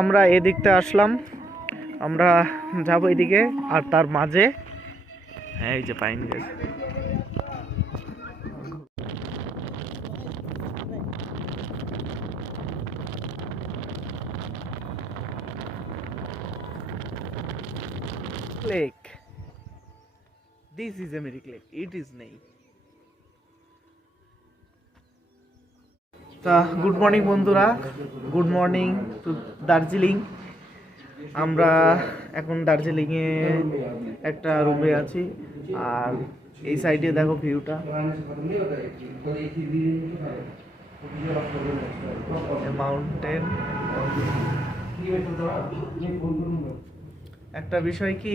আমরা এদিকটা আসলাম, আমরা যাবো এদিকে। আর তার মাঝে হ্যাঁ এই যে পাইন গাছ। Lake. This is American Lake. It is নেই। তা গুড মর্নিং বন্ধুরা, গুড মর্নিং টু দার্জিলিং। আমরা এখন দার্জিলিংয়ে একটা রুমে আছি, আর এই সাইডে দেখো ভিউটা, মাউন্টেন। একটা বিষয় কি,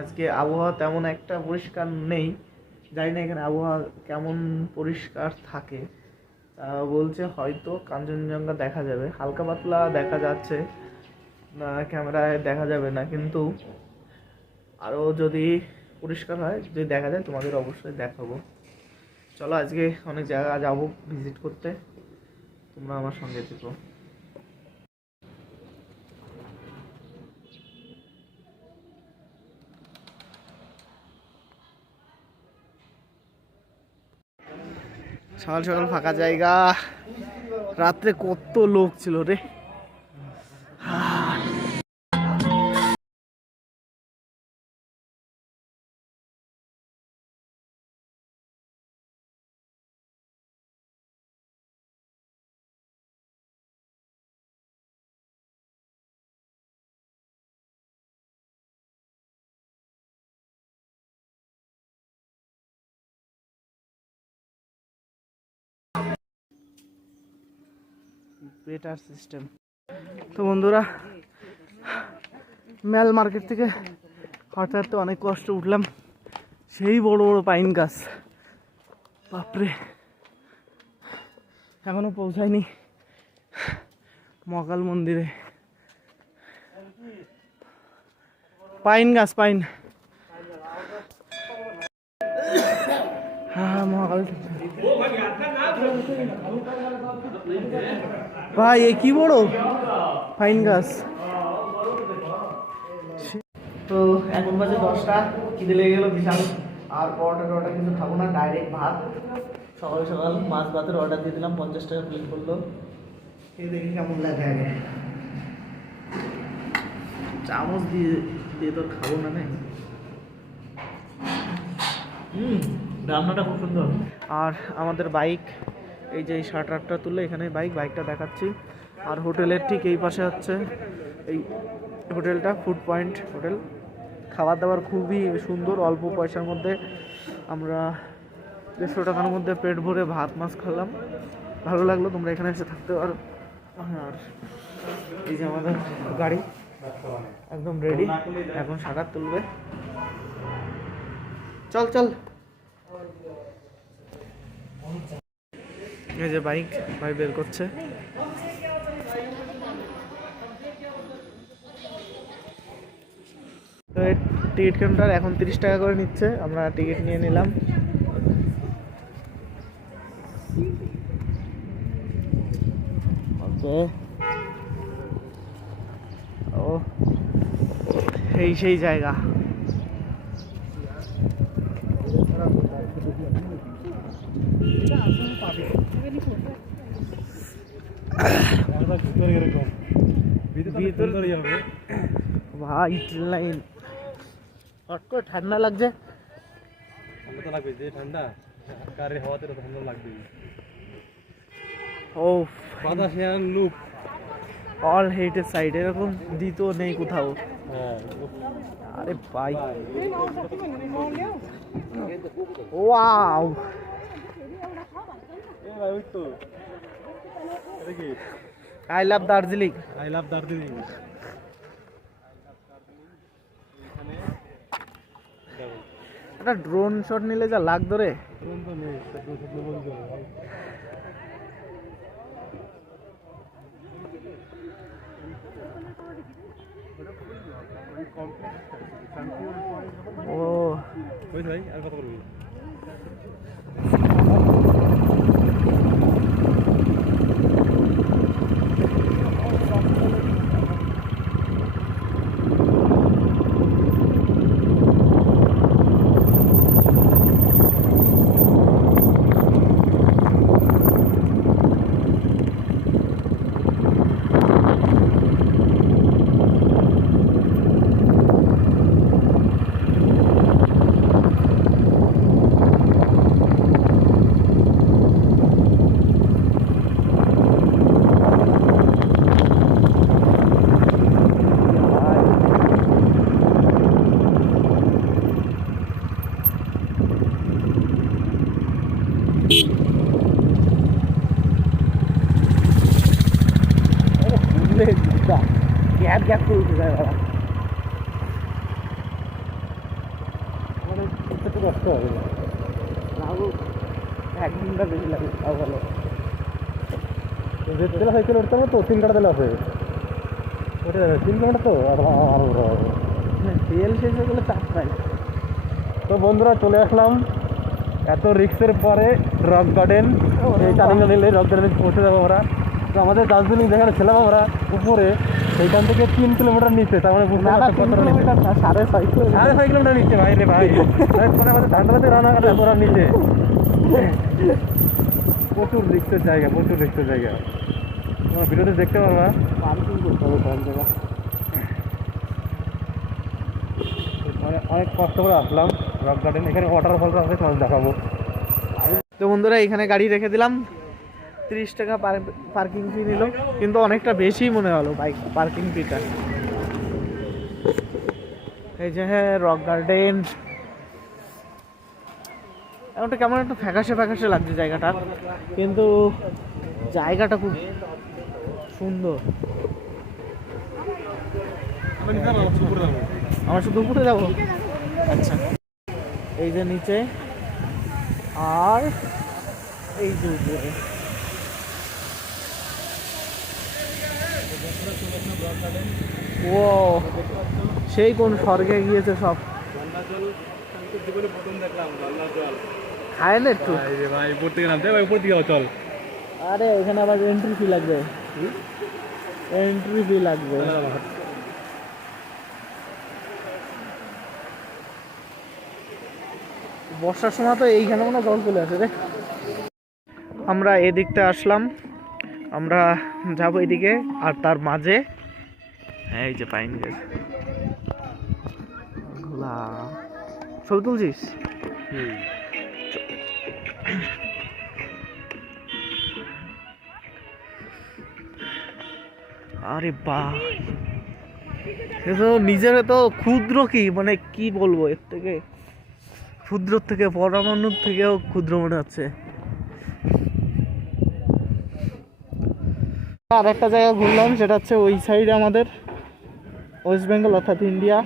আজকে আবহাওয়া তেমন একটা পরিষ্কার নেই, জানি না এখানে আবহাওয়া কেমন পরিষ্কার থাকে। বলছে হয়তো কাঞ্চনজঙ্ঘা দেখা যাবে, হালকা পাতলা দেখা যাচ্ছে না, ক্যামেরায় দেখা যাবে না, কিন্তু আরও যদি পরিষ্কার হয়, যদি দেখা যায় তোমাদের অবশ্যই দেখাবো। চলো আজকে অনেক জায়গা যাবো ভিজিট করতে, তোমরা আমার সঙ্গে থেকো। সকাল সকাল ফাঁকা জায়গা, রাত্রে কত লোক ছিল রে। Better system. তো বন্ধুরা, মেল মার্কেট থেকে হাঁটতে হাঁটতে অনেক কষ্ট উঠলাম, সেই বড় বড় পাইন গাছ, বাপরে। এখনো পৌঁছায়নি মহাকাল মন্দিরে। পাইন গাছ, পাইন। হ্যাঁ মহাকাল। ভাই এ কি বড় পাইন গাছ। তো এখন বাজে 10টা, খিদে লেগে গেল বিশাল। আর পরোটা কিছু খাবো না, ডাইরেক্ট ভাত। সকাল সকাল মাছ ভাতের অর্ডার দিয়ে দিলাম, 50 টাকা প্লেট করলো। এই দেখি কেমন লাগে আগে। চামচ দিয়ে তো খাবো না। রান্নাটা খুব সুন্দর। আর আমাদের বাইক, এই যে এই শাটারটা তুলে এখানে বাইকটা দেখাচ্ছি। আর হোটেলের ঠিক এই পাশে হচ্ছে এই হোটেলটা, ফুড পয়েন্ট হোটেল। খাবার দাবার খুবই সুন্দর, অল্প পয়সার মধ্যে আমরা 150 টাকার মধ্যে পেট ভরে ভাত মাছ খেলাম, ভালো লাগলো। তোমরা এখানে এসে থাকতে পারো। আর এই যে আমাদের গাড়ি একদম রেডি, এখন শাটার তুলবে। চল চল। এই যে বাইক, ভাই বের করছে। তো টিকিট কাউন্টার এখন 30 টাকা করে নিচ্ছে, আমরা টিকিট নিয়ে নিলাম। ও সেই জায়গা। ভাই ট্রেন লাইন, হট করে ঠান্ডা লাগছে। ঠান্ডা হাওয়াতে ঠান্ডা লাগবে। ও লুক অল হেটের সাইড, এরকম দিত নেই কোথাও। আরে ভাই wow, I love Darjeeling, I love Darjeeling. একটা ড্রোন শট নিলে যা লাগতো রে। ও ভাই আর কথা বলবি। উঠলে গ্যাপ গ্যাপ করে উঠে যায় ওরা, মানে একটু কষ্ট হবে না, তাও 1 ঘন্টা বেশি লাগে, তাও ভালো। যেতে গেলে সাইকেল উঠতে হবে তো 3 কাটা দিলে আছে, উঠে যাবে 3 কিলোমিটার তো আরো উঠে যাবে। তেল শেষ হয়ে গেলে চাপ নাই। তো বন্ধুরা চলে আসলাম এত রিক্সের পরে রক গার্ডেন, এই টার্নিংটা নিলে রক গার্ডেনে পৌঁছে যাবো আমরা। তো আমাদের দার্জিলিং যেখানে ছিলাম আমরা উপরে, সেইখান থেকে 3 কিলোমিটার নিচে, তার মানে বুঝতে পারছো কতটা নিচে। 6.5 কিলোমিটার। 6.5 কিলোমিটার নিচে ভাই রে ভাই, মানে আমাদের ধানটাতে রানাঘাটে এত নিচে। প্রচুর রিক্সের জায়গা, প্রচুর রিক্সের জায়গা, তোমরা ভিডিওতে দেখতে পারবা। পার্কিং করতে হবে সব জায়গা। অনেক কষ্ট করে আসলাম রক গার্ডেন, এখানে ওয়াটারফল আছে, তোমাদের দেখাবো। তো বন্ধুরা এখানে গাড়ি রেখে দিলাম, 30 টাকা পার্কিং ফি নিল, কিন্তু অনেকটা বেশি মনে হলো বাইক পার্কিং ফিটা। এই যে হ্যাঁ রক গার্ডেন, এমনটা কেমন একটা ফ্যাকাশে ফ্যাকাশে লাগছে জায়গাটা, কিন্তু জায়গাটা খুব সুন্দর। আমরা শুধু উপরে যাবো, আচ্ছা। এই যে নিচে আর এই যে উপরে, ও সেই কোন স্বর্গে গিয়েছে সব। খায় না একটু ভাই উপর থেকে নামতে ভাই, উপর দিকে চল। আরে এখানে আবার এন্ট্রি ফি লাগবে, এন্ট্রি ফি লাগবে। বর্ষার সময় তো এইখানে মনে জল চলে আসে রে। আমরা এদিকতে আসলাম, আমরা যাবো এদিকে, আর তার মাঝে এই যে পাইন গাছ। ঘোলা ছবি তুলছিস? আরে বাহ, এ তো নিজের তো ক্ষুদ্র, কি মানে কি বলবো, এর থেকে ক্ষুদ্র থেকে পরমাণুর থেকেও ক্ষুদ্র মনে হচ্ছে। আর একটা জায়গা ঘুরলাম, সেটা হচ্ছে ওই সাইডে আমাদের ওয়েস্ট বেঙ্গল অর্থাৎ ইন্ডিয়া,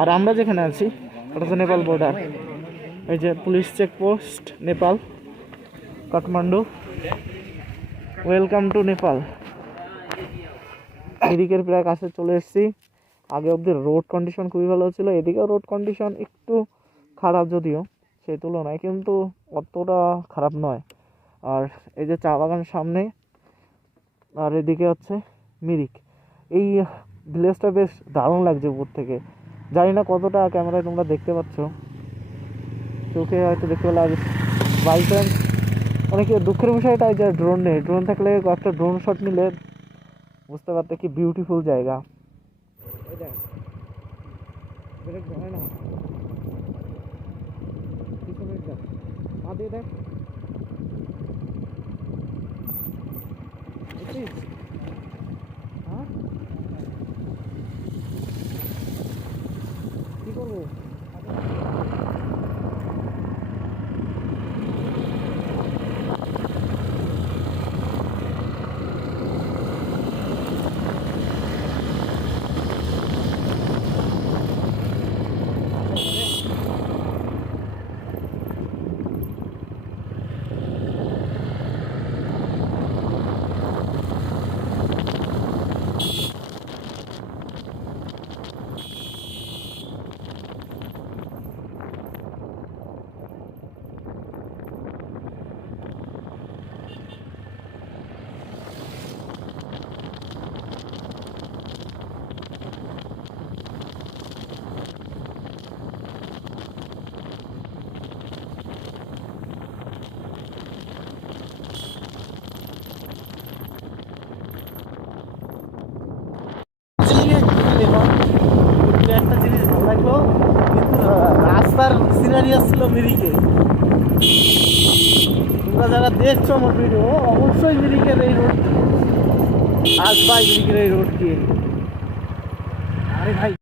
আর আমরা যেখানে আছি ওটা হচ্ছে নেপাল বর্ডার। এই যে police checkpost Nepal, Kathmandu, welcome to Nepal. এদিকের প্রায় কাছে চলে এসেছি। আগে অবধি রোড কন্ডিশন খুবই ভালো ছিল, এদিকেও রোড কন্ডিশন একটু খারাপ যদিও সেই তুলনায়, কিন্তু অতটা খারাপ নয়। আর এই যে চা বাগান সামনে, আর এদিকে হচ্ছে মিরিক। এই ভিলেজটা বেশ দারুণ লাগছে উপর থেকে, জানি না কতটা ক্যামেরায় তোমরা দেখতে পাচ্ছ, চোখে হয়তো দেখতে পেলে। আর বাই চান্স অনেকে দুঃখের বিষয়টা যে ড্রোন নেই, ড্রোন থাকলে একটা ড্রোন শট নিলে বুঝতে পারতে কি বিউটিফুল জায়গা। কি করবো? একটা জিনিস ভালো লাগলো, কিন্তু রাস্তার সিনারি আসছিল মিরিকে। তোমরা যারা দেখছো আমার ভিডিও, অবশ্যই মিরিকের এই রোড আসবাই, মিরিকের এই রোড দিয়ে। আরে ভাই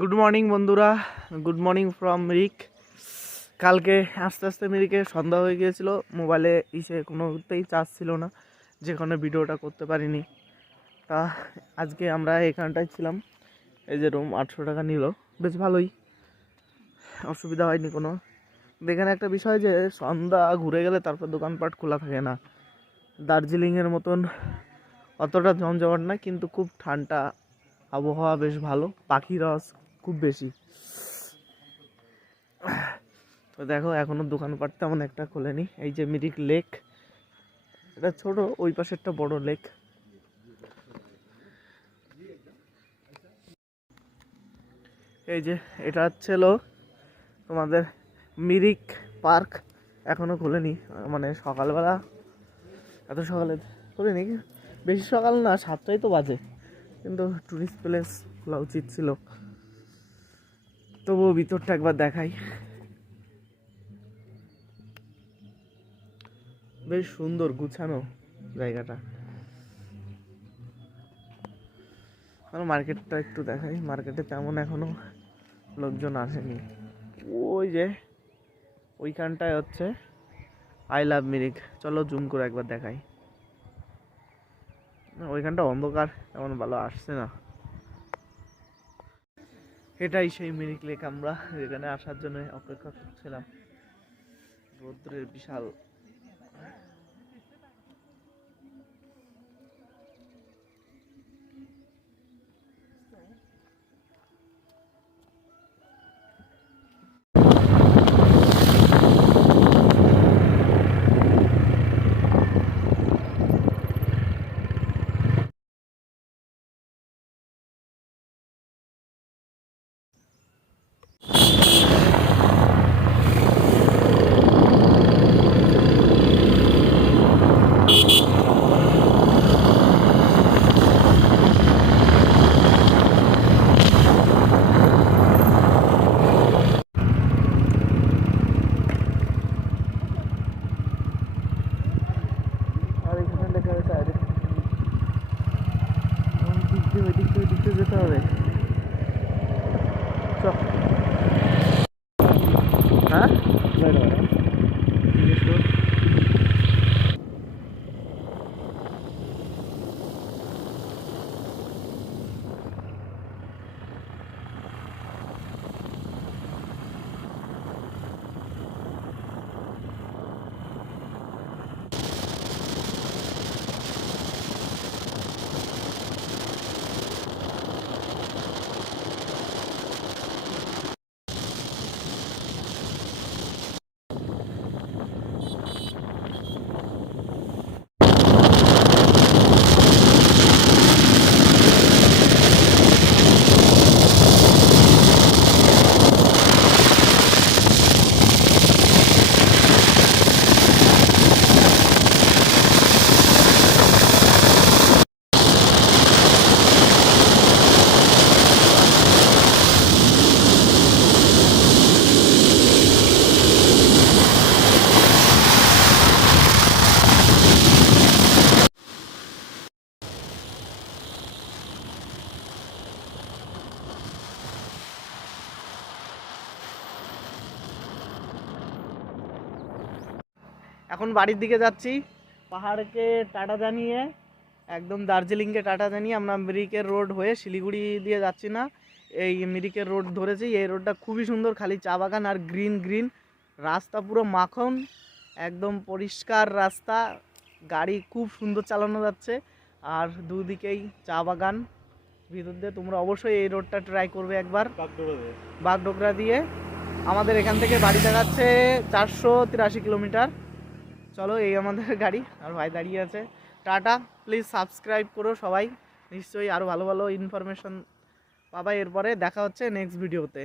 গুড মর্নিং বন্ধুরা, গুড মর্নিং ফ্রম মিরিক। কালকে আস্তে আস্তে মিরিকে সন্ধ্যা হয়ে গিয়েছিল, মোবাইলে কোনোতেই চার্জ ছিল না, যে কারণে ভিডিওটা করতে পারিনি। তা আজকে আমরা এখানটায় ছিলাম। এই যে রুম 800 টাকা নিল, বেশ ভালোই, অসুবিধা হয়নি কোনো। এখানে একটা বিষয় যে সন্ধ্যা ঘুরে গেলে তারপর দোকানপাট খোলা থাকে না। দার্জিলিংয়ের মতন অতটা জমজমাট না, কিন্তু খুব ঠান্ডা আবহাওয়া, বেশ ভালো, পাখির আওয়াজ খুব বেশি। তো দেখো এখনো দোকানপাট তেমন একটা খোলেনি। এই যে মিরিক লেক, এটা ছোট, ওই পাশে একটা বড় লেক। এই যে এটা হচ্ছিল তোমাদের মিরিক পার্ক, এখনো খোলেনি, মানে সকালবেলা, এত সকালে খোলেনি, বেশি সকাল না, 7টাই তো বাজে, কিন্তু টুরিস্ট প্লেস খোলা উচিত ছিল। তবুও ভিতরটা একবার দেখাই, বেশ সুন্দর গুছানো জায়গাটা। আর মার্কেটটা একটু দেখাই, মার্কেটে তেমন এখনো লোকজন আসেনি। ওই যে ওইখানটায় হচ্ছে আই লাভ মিরিক, চলো জুম করে একবার দেখাই। ওইখানটা অন্ধকার, তেমন ভালো আসছে না। এটাই সেই মিরিক লেক, আমরা এখানে আসার জন্য অপেক্ষা করছিলাম। রৌদ্রের বিশাল, আর এখানে লেখা হয়েছে ওই দিক দিয়ে যেতে হবে। চল, হ্যাঁ এখন বাড়ির দিকে যাচ্ছি, পাহাড়কে টাটা জানিয়ে, একদম দার্জিলিংকে টাটা জানিয়ে আমরা মিরিকের রোড হয়ে শিলিগুড়ি দিয়ে যাচ্ছি না, এই মিরিকের রোড ধরেছি। এই রোডটা খুবই সুন্দর, খালি চা বাগান আর গ্রিন গ্রিন, রাস্তা পুরো মাখন, একদম পরিষ্কার রাস্তা, গাড়ি খুব সুন্দর চালানো যাচ্ছে, আর দুদিকেই চা বাগান ভিতর দিয়ে। তোমরা অবশ্যই এই রোডটা ট্রাই করবে একবার, বাগডোগরা দিয়ে। আমাদের এখান থেকে বাড়ি দেখাচ্ছে 483 কিলোমিটার। চলো, এই আমাদের গাড়ি, আর ভাই দাঁড়িয়ে আছে। টাটা, প্লিজ সাবস্ক্রাইব করো সবাই, নিশ্চয়ই আরও ভালো ভালো ইনফরমেশন পাবা। এরপরে দেখা হচ্ছে নেক্সট ভিডিওতে।